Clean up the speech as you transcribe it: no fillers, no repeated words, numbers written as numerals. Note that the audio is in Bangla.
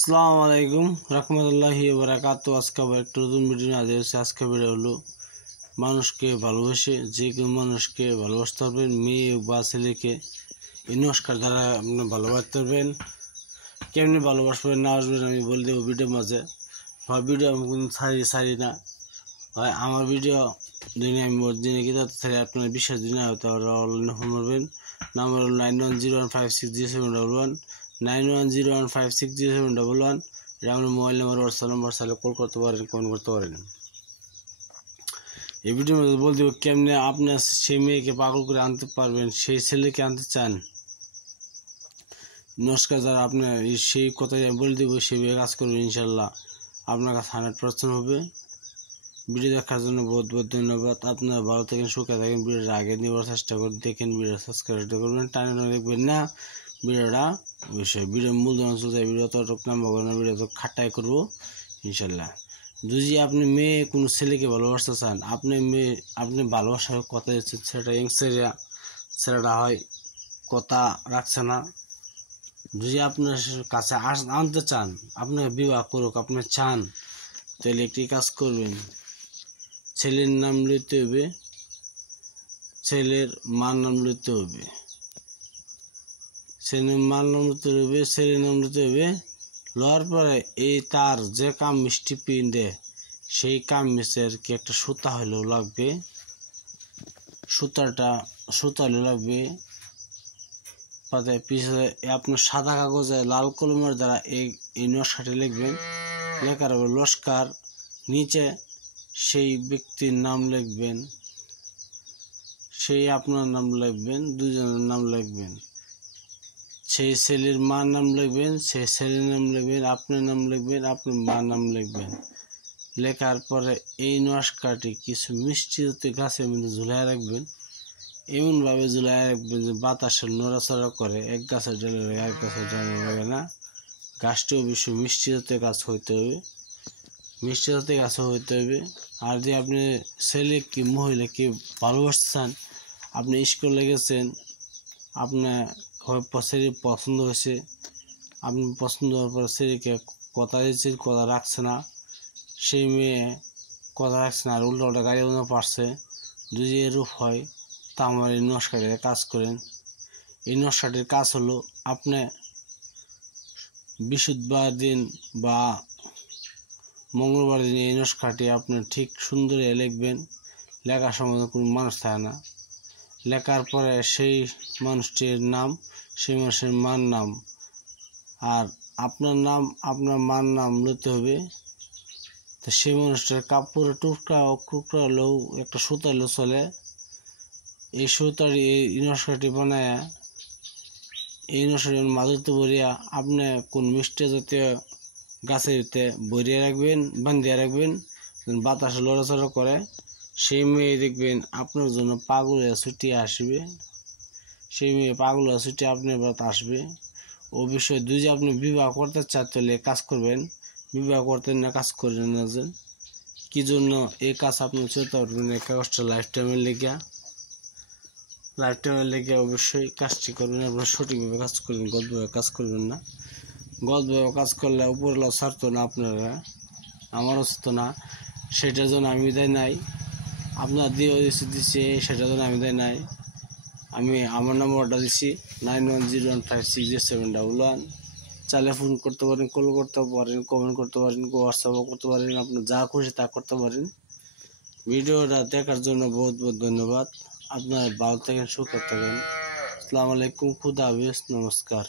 আসসালামু আলাইকুম রহমতুল্লাহি ওয়া বারাকাতুহু। আজকে আবার একটা নতুন ভিডিও নিয়ে হাজির হয়েছি। আজকে ভিডিও হলো মানুষকে ভালোবেসে যে কোনো মানুষকে ভালোবাসতে পারবেন, মেয়ে বা ছেলেকে এই নমস্কার দ্বারা আপনি ভালোবাসতে পারবেন। কেমনি ভালোবাসবেন না আসবেন আমি বলে দেবো ভিডিওর মাঝে। হয় ভিডিও আমি কোনো ছাড়ি না, হয় আমার ভিডিও দিনে আমি দিনে কি তাহলে আপনার বিশ্বাস দিন হয়তো অনলাইনে ফোন করবেন। নাম্বার হলো 9101560711 9101560711। এটা আমার মোবাইল নাম্বার, হোয়াটসঅ্যাপ নাম্বার, চাইলে কল করতে পারেন, ফোন করতে পারেন। এই ভিডিওর মধ্যে বলতে দেবো কেমনে আপনার সেই মেয়েকে পাগল করে আনতে পারবেন, সেই ছেলেকে আনতে চান নমস্কার যারা আপনার সেই কথাই আমি বলে দেবো, সেইভাবে কাজ করবেন, ইনশাল্লাহ আপনার কাছে 100% হবে। ভিডিও দেখার জন্য বহুত বহুত ধন্যবাদ। আপনারা ভালো থাকেন, সুখে থাকেন। ভিডিওটা আগে নেওয়ার চেষ্টা করে দেখেন, ভিডিও সাবস্ক্রাইব করবেন, টানে দেখবেন না ভিডিওটা। অবশ্যই ভিডিওর মূল অঞ্চল যায় ভিডিও ততটুকু নাম্বার করে না, ভিডিও তো খাটাই করবো ইনশাল্লাহ। যদি আপনি মেয়ে কোনো ছেলেকে ভালোবাসতে চান, আপনি ভালোবাসার কথা দিচ্ছেন, ছেলেটা হয় কথা রাখছে না। যদি আপনার কাছে আনতে চান, আপনাকে বিবাহ করুক আপনি চান, তাহলে একটি কাজ করবেন। ছেলের নাম লইতে হবে, ছেলের মার নাম লইতে হবে, ছেলের মার নাম লইতে হবে, ছেলের নাম লইতে হবে। লওয়ার পরে এই তার যে কাম মিষ্টি পিন দেয়, সেই কাম মিষ্টির কি একটা সুতা হলেও লাগবে, সুতা হলেও লাগবে। পিছনে আপনার সাদা কাগজে লাল কলমের দ্বারা এই নকশাটি লিখবেন। লেখার লস্কার নিচে সেই ব্যক্তির নাম লিখবেন, সেই আপনার নাম লিখবেন, দুজনের নাম লিখবেন। সেই ছেলের মার নাম লিখবেন, সেই ছেলের নাম লিখবেন, আপনার নাম লিখবেন, আপনার মার নাম লিখবেন। লেখার পরে এই নকশাটি কিছু মিষ্টি জাতীয় গাছের মধ্যে ঝুলাই রাখবেন। এমনভাবে ঝুলাই রাখবেন যে বাতাসে নড়াচড়া করে, এক গাছের ডালে এক গাছের ডালে লাগে না। গাছটি অবশ্যই মিষ্টি জাতীয় গাছ হইতে হবে, মিষ্টি জাতীয় গাছ হইতে হবে। আর যে আপনি ছেলে কি মহিলাকে ভালোবাসতে চান, আপনি স্কুলে গেছেন, আপনার ছেলে পছন্দ হয়েছে, আপনি পছন্দ হওয়ার পর ছেলেকে কথা দিচ্ছেন, কথা রাখছে না, সেই মেয়ে কথা রাখছে না আর উল্টা গাড়ি উল্টো পারছে, যদি এরূপ হয় তা আমার এই নকশাটির কাজ করেন। এই নকশাটির কাজ হলো আপনি বৃহস্পতিবার দিন বা মঙ্গলবার দিন এই নকশাটি আপনি ঠিক সুন্দর লিখবেন। লেখার সময় কোনো মানুষ থাকে না। লেখার পরে সেই মানুষটির নাম, সেই মানুষের মার নাম আর আপনার নাম, আপনার মার নাম নিতে হবে। তো সেই মানুষটার কাপড়ের টুকরা হলেও একটা সুতা হলেও চলে। এই সুতাটি এই নকশাটি বানায়, এই নকশাটি মাদুরতে ভরিয়া আপনি কোন মিষ্টি জাতীয় গাছেতে ভরিয়ে রাখবেন, বান্ধিয়ে রাখবেন। বাতাসে লড়াচড়া করে, সেই মেয়ে দেখবেন আপনার জন্য পাগল হয়ে ছুটি আসবে। সেই মেয়ে পাগল হয়ে ছুটি আপনার বাড়িতে আসবে। অবশ্যই যদি আপনি বিবাহ করতে চান তাহলে কাজ করবেন, বিবাহ করতে না কাজ করবেন না। যে কি জন্য এই কাজ আপনি চলতে পারবেন, এই কাজটা লাইফ টাইমের লেগে অবশ্যই কাজটি করবেন। আপনার সঠিকভাবে কাজ করবেন, গল্পভাবে কাজ করবেন না। গল্পভাবে কাজ করলে উপরওয়ালা ছাড়তো না, আপনারা আমারও ছাড়তো না। সেটার জন্য আমি দেয় নাই, আপনার দিচ্ছে সেটার জন্য আমি দেয় নাই। আমি আমার নাম্বারটা দিচ্ছি 9101560711। চাইলে ফোন করতে পারেন, কল করতে পারেন, কমেন্ট করতে পারেন, হোয়াটসঅ্যাপও করতে পারেন, আপনার যা খুশি তা করতে পারেন। ভিডিওটা দেখার জন্য বহুত বহুত ধন্যবাদ। আপনার ভালো থাকেন, সুখে থাকেন। আসসালামু আলাইকুম, খুদা হাফেজ, নমস্কার।